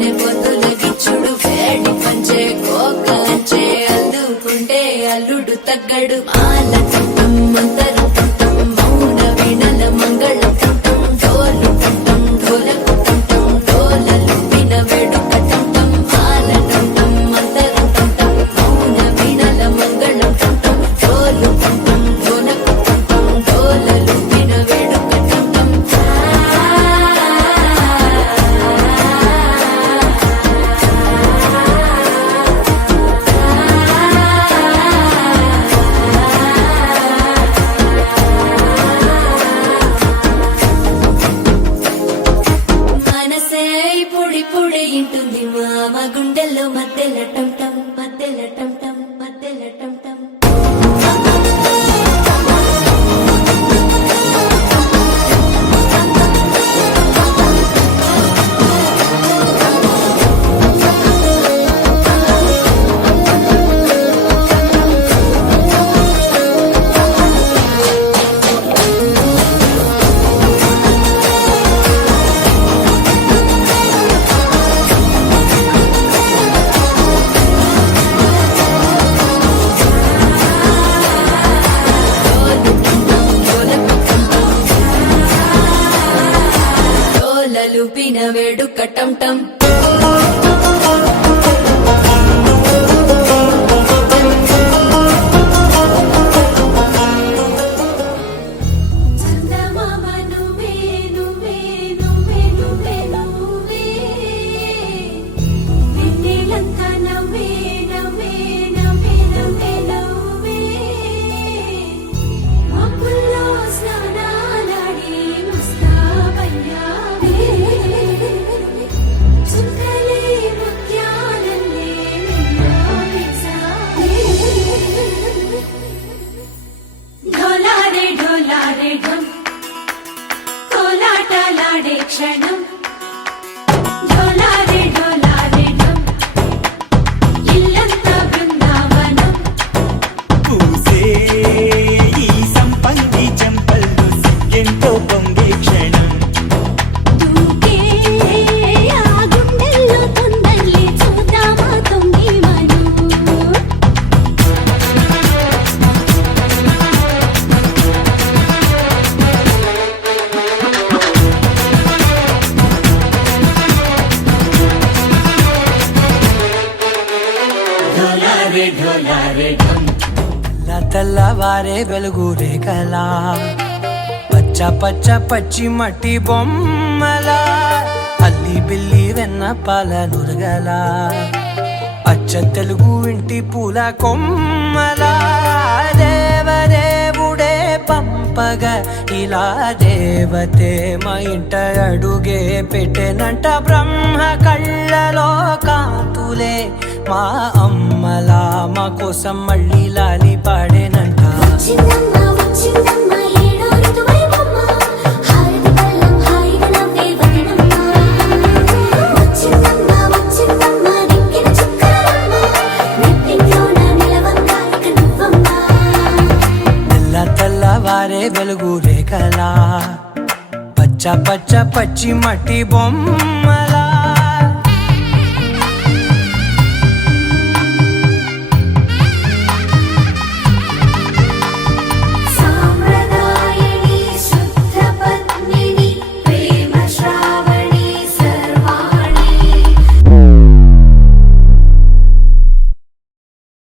తెల్లవారగానే పొద్దుల గిచ్చుడు వేడి పంచే కోకంచే అందుకుంటే అల్లుడు తగ్గడు మాల తంటం మంతరం తంటం మౌన వీణల మంగళం తంటం డోలు తంటం డోలకు తంటం డోలలు విన వేడుక తంటం మాల తంటం మంతరం తంటం మౌన వీణల మంగళం తంటం డోలు తంటం డోలకు తంటం డోలలు విన వేడుక తంటం మనసే పొడి పొడి ఇంటుంది మామ గుండెల్లో మధ్యల టంటం మధ్యల టంటం మధ్యల టంటం లూపిన వేడుక టంటం క్షణం డోలారే డోలారే డమ్ ఇల్లంతా బృందావనం పూసే ఈ సంపంగి చెంపల్లో సిగ్గెంతో పొంగే క్షణం దూకే ఆ గుండెల్లో తొందల్లి చూద్దామా తొంగి మనం ఢోలారే ఢోలారే ఢమ్ తెల్లవారే వెలుగు రేఖలా పచ్చ పచ్చ పచ్చి మట్టి బొమ్మలా అల్లి బిల్లి వెన్న పాల నురగలా అచ్చ తెలుగు ఇంటి పూల కొమ్మలా దేవదేవుడే పంపగా ఇలా దేవతే మా ఇంట అడుగే పెట్టెనంట బ్రహ్మ కళ్ళలో కాంతులే మా అమ్మలా మా కోసం మళ్ళీ లాలి పాడేనంట వచ్చిందమ్మ వచ్చిందమ్మ ఏడో ఋతువైవమ్మ హారతి పళ్ళం హాయిగా నవ్వే వదనమ్మ వచ్చిందమ్మ వచ్చిందమ్మ నిక్కిన చుక్కలమ్మ నెట్టింట్లోన నిలవంగా ఇక నువ్వమ్మ తెల్లవారే వెలుగు రేఖలా పచ్చ పచ్చ పచ్చి మట్టి బొమ్మ